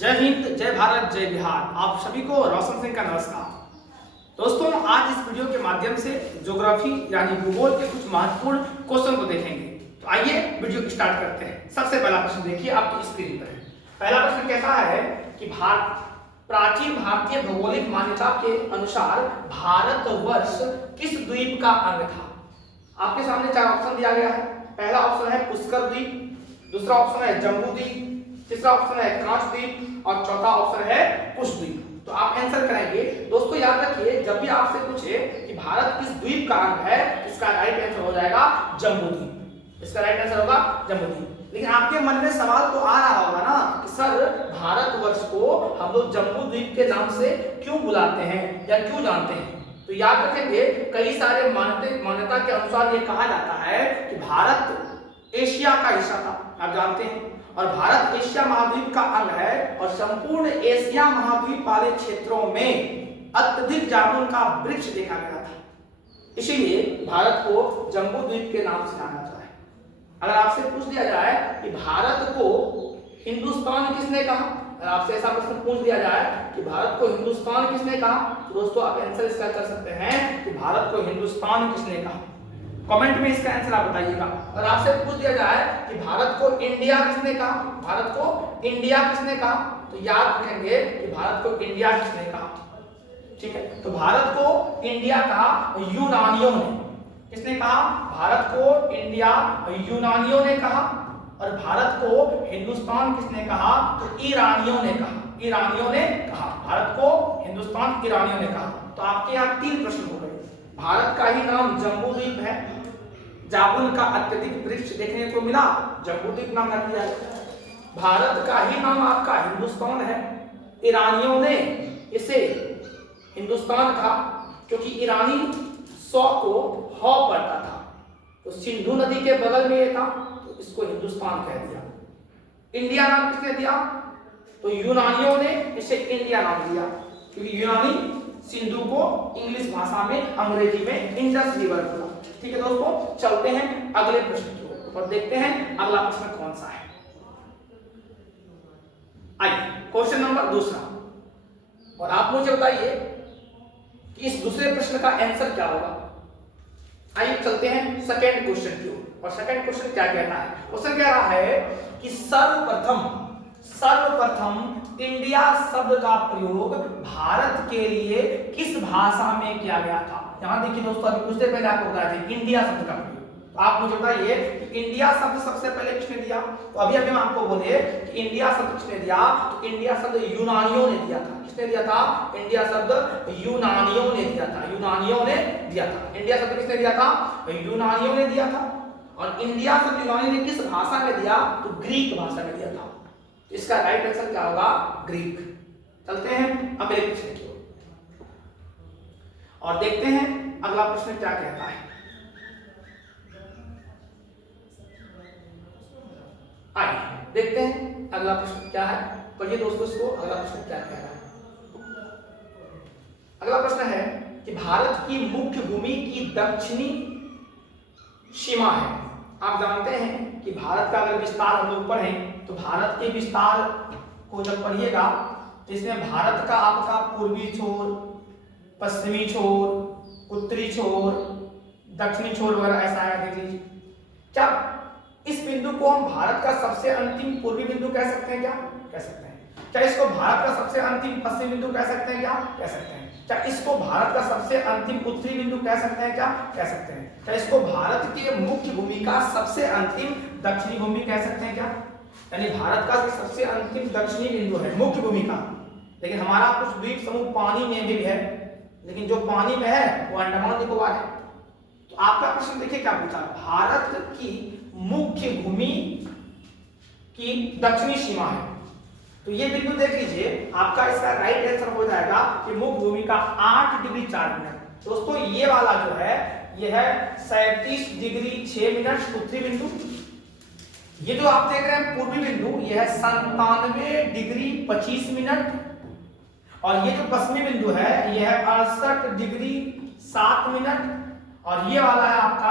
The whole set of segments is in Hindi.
जय हिंद, जय भारत, जय बिहार। आप सभी को रोशन सिंह का नमस्कार। दोस्तों, आज इस वीडियो के माध्यम से ज्योग्राफी यानी भूगोल के कुछ महत्वपूर्ण क्वेश्चन को देखेंगे। तो आइए वीडियो स्टार्ट करते हैं। सबसे पहला प्रश्न देखिए आपकी स्क्रीन पर है। पहला प्रश्न कहता है कि प्राचीन भारतीय भौगोलिक मान्यता के अनुसार भारतवर्ष किस द्वीप का अंग था? आपके सामने चार ऑप्शन दिया गया है। पहला ऑप्शन है पुष्कर द्वीप, दूसरा ऑप्शन है जम्बू द्वीप, तीसरा ऑप्शन है कांच द्वीप और चौथा ऑप्शन है कुश द्वीप। तो आप आंसर करेंगे। दोस्तों याद रखिए, जब भी आपसे पूछे कि भारत किस द्वीप का अंग है, इसका राइट आंसर हो जाएगा जम्बू द्वीप। इसका राइट आंसर होगा जम्बू द्वीप। लेकिन आपके मन में सवाल तो आ रहा होगा ना कि सर, भारतवर्ष को हम लोग जम्बू द्वीप के नाम से क्यों बुलाते हैं या क्यों जानते हैं? तो याद रखेंगे, कई सारे मान्यता के अनुसार ये कहा जाता है कि भारत एशिया का हिस्सा था, आप जानते हैं, और भारत एशिया महाद्वीप का अंग है और संपूर्ण एशिया महाद्वीप वाले क्षेत्रों में अत्यधिक जामुन का वृक्ष देखा गया था। इसीलिए भारत को जम्बू द्वीप के नाम से जाना जाता है। अगर आपसे पूछ दिया जाए कि भारत को हिंदुस्तान किसने कहा, अगर आपसे ऐसा प्रश्न पूछ दिया जाए कि भारत को हिंदुस्तान किसने कहा, तो दोस्तों आप आंसर इसका कर सकते हैं कि भारत को हिंदुस्तान किसने कहा। कमेंट में इसका आंसर आप बताइएगा। अगर आपसे पूछ दिया जाए कि भारत को इंडिया किसने कहा, भारत को इंडिया किसने कहा, तो याद रखेंगे कि भारत को इंडिया किसने कहा। ठीक है, तो भारत को इंडिया कहा यूनानियों ने। किसने कहा? भारत को इंडिया यूनानियों ने कहा। और भारत को हिंदुस्तान किसने कहा? तो ईरानियों ने कहा। ईरानियों ने कहा भारत को हिंदुस्तान, ईरानियों ने कहा। तो आपके यहाँ तीन प्रश्न हो गए। भारत का ही नाम जम्बू द्वीप है, जामुन का अत्यधिक वृक्ष देखने को मिला, जम्बू द्वीप नाम रख दिया। भारत का ही नाम आपका हिंदुस्तान है, ईरानियों ने इसे हिंदुस्तान कहा क्योंकि ईरानी सौ को हौ पढ़ता था, तो सिंधु नदी के बगल में ये था, तो इसको हिंदुस्तान कह दिया। इंडिया नाम किसने दिया? तो यूनानियों ने इसे इंडिया नाम दिया क्योंकि यूनानी सिंधु को इंग्लिश भाषा में, अंग्रेजी में इंडस रिवर बोला। ठीक है दोस्तों, चलते हैं अगले प्रश्न की ओर और देखते हैं अगला प्रश्न कौन सा है। आइए क्वेश्चन नंबर दूसरा, और आप मुझे बताइए कि इस दूसरे प्रश्न का आंसर क्या होगा। आइए चलते हैं सेकंड क्वेश्चन की ओर। और सेकंड क्वेश्चन क्या कहता है? क्वेश्चन कह रहा है कि सर्वप्रथम इंडिया शब्द का प्रयोग भारत के लिए किस भाषा में किया गया था? यहां देखिए दोस्तों, अभी कुछ देर पहले आपको बताया था इंडिया शब्द का प्रयोग। तो आप मुझे बताइए कि इंडिया शब्द सबसे पहले किसने दिया? तो अभी हम आपको बोले कि इंडिया शब्द किसने दिया, तो इंडिया शब्द यूनानियों ने दिया था। किसने दिया था? इंडिया शब्द यूनानियों ने दिया था। यूनानियों ने दिया था। इंडिया शब्द किसने दिया था? यूनानियों ने दिया था। और इंडिया शब्द यूनानी ने किस भाषा में दिया? तो ग्रीक भाषा में दिया था। इसका राइट आंसर क्या होगा? ग्रीक। चलते हैं अगले प्रश्न की ओर और देखते हैं अगला प्रश्न क्या कहता है। आइए देखते हैं अगला प्रश्न क्या है। पढ़िए दोस्तों इसको, अगला प्रश्न क्या कह रहा है। अगला प्रश्न है कि भारत की मुख्य भूमि की दक्षिणी सीमा है। आप जानते हैं कि भारत का अगर विस्तार हम लोग पढ़ें तो भारत के विस्तार को जब पढ़िएगा तो इसमें भारत का आपका पूर्वी छोर, पश्चिमी छोर, उत्तरी छोर, दक्षिणी छोर वगैरह ऐसा है। देख लीजिए, क्या इस बिंदु को हम भारत का सबसे अंतिम पूर्वी बिंदु कह सकते हैं? क्या कह सकते हैं? क्या इसको भारत का सबसे अंतिम पश्चिमी बिंदु कह सकते हैं? क्या कह सकते हैं? क्या इसको भारत का सबसे अंतिम उत्तरी बिंदु कह सकते हैं? क्या कह सकते हैं? क्या इसको भारत के मुख्य भूमि का सबसे अंतिम दक्षिणी भूमि कह सकते हैं? क्या यानी भारत का सबसे अंतिम दक्षिणी बिंदु है मुख्य भूमि का। लेकिन हमारा कुछ द्वीप समूह पानी में भी है, लेकिन जो पानी में है वो अंडमान निकोबार है। तो आपका प्रश्न देखिए क्या पूछा, भारत की मुख्य भूमि की दक्षिणी सीमा है। तो ये बिंदु देख लीजिए, आपका इसका राइट आंसर हो जाएगा कि मुख्य भूमि का 8 डिग्री 4 मिनट। दोस्तों ये वाला जो है ये है 37 डिग्री 6 मिनट उत्तरी बिंदु। ये जो आप देख रहे हैं पूर्वी बिंदु, ये है 97 डिग्री 25 मिनट। और ये जो पश्चिमी बिंदु है ये है 68 डिग्री 7 मिनट। और ये वाला है आपका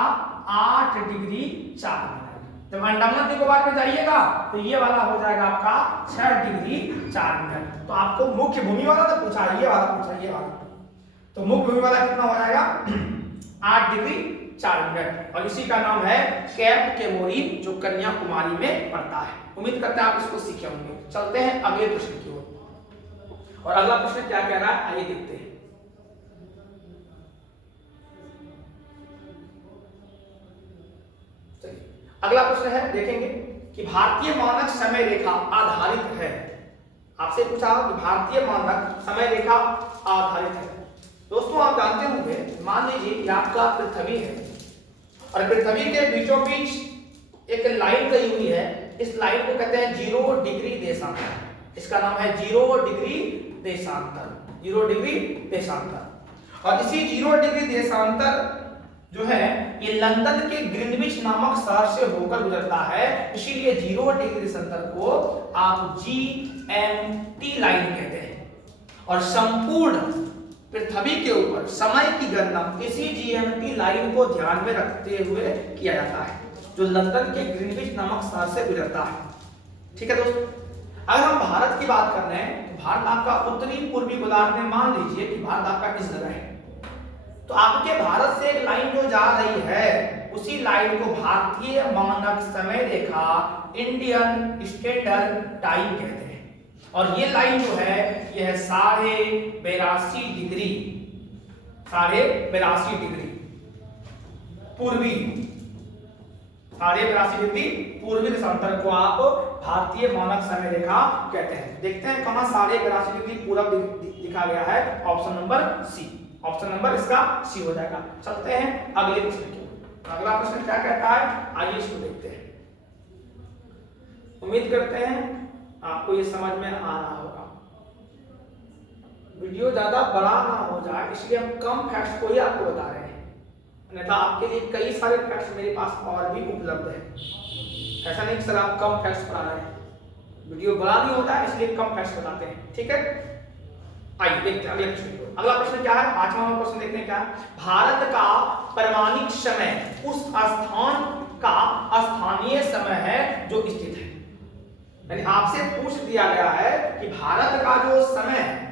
8 डिग्री 4 मिनट। जब अंडमान निकोबार में जाइएगा तो ये वाला हो जाएगा आपका 6 डिग्री 4 मिनट। तो आपको मुख्य भूमि वाला तो पूछा, ये वाला पूछा, ये वाला, तो मुख्य भूमि वाला कितना हो जाएगा 8 डिग्री 4 मिनट। और इसी का नाम है कैप केमोरीन, जो कन्याकुमारी में पड़ता है। उम्मीद करते हैं आप इसको सीखे होंगे। चलते हैं अगले प्रश्न की ओर, और अगला प्रश्न क्या कह रहा है आइए देखते हैं। अगला प्रश्न है, देखेंगे कि भारतीय मानक समय रेखा आधारित है। आपसे पूछा कि भारतीय मानक समय रेखा आधारित है। दोस्तों आप जानते होंगे, मान लीजिए ये आपका पृथ्वी है और पृथ्वी के बीचों बीच एक लाइन गई हुई है। इस लाइन को कहते हैं 0 डिग्री देशांतर। इसका नाम है 0 डिग्री देशांतर, 0 डिग्री देशांतर। और इसी 0 डिग्री देशांतर जो है ये लंदन के ग्रीनविच नामक शहर से होकर गुजरता है, इसीलिए 0 डिग्री देशांतर को आप GMT लाइन कहते हैं। और संपूर्ण पृथ्वी के ऊपर समय की गणना इसी GMT लाइन को ध्यान में रखते हुए किया जाता है, जो लंदन के ग्रीनविच नामक शहर से गुजरता है। ठीक है दोस्तों, अगर हम भारत की बात कर रहे हैं, भारत आपका उत्तरी पूर्वी गोलार्ध में, मान लीजिए कि भारत आपका इस जगह है, तो आपके भारत से एक लाइन जो जा रही है उसी लाइन को भारतीय मानक समय रेखा, इंडियन स्टैंडर्ड टाइम कहते हैं। और ये लाइन जो है यह है 82.5 डिग्री, 82.5 डिग्री पूर्वी, 82.5 डिग्री पूर्वी देशांतर को आप भारतीय मानक समय रेखा कहते हैं। देखते हैं कहां 82.5 डिग्री पूरब दिखा गया है। Option number C, option number इसका सी हो जाएगा। चलते हैं अगले प्रश्न की ओर। अगला प्रश्न क्या कहता है आइए इसको देखते हैं। उम्मीद करते हैं आपको ये समझ में आ रहा होगा। वीडियो ज्यादा बड़ा ना हो जाए इसलिए हम कम फैक्ट्स को ही आपको बता रहे हैं, अन्यथा आपके लिए कई सारे फैक्ट्स मेरे पास और भी उपलब्ध है। ऐसा नहीं कि सर आप कम फैक्ट्स पढ़ा रहे हैं, वीडियो बड़ा नहीं होता है इसलिए कम फैक्ट्स बताते हैं। ठीक है, आइए देखते हैं अगले प्रश्न को। अगला प्रश्न क्या है, 5वां क्वेश्चन देखते हैं क्या। भारत का परमाणिक समय उस स्थान का स्थानीय समय है जो स्थित है। यानी आपसे पूछ दिया गया है कि भारत का जो समय है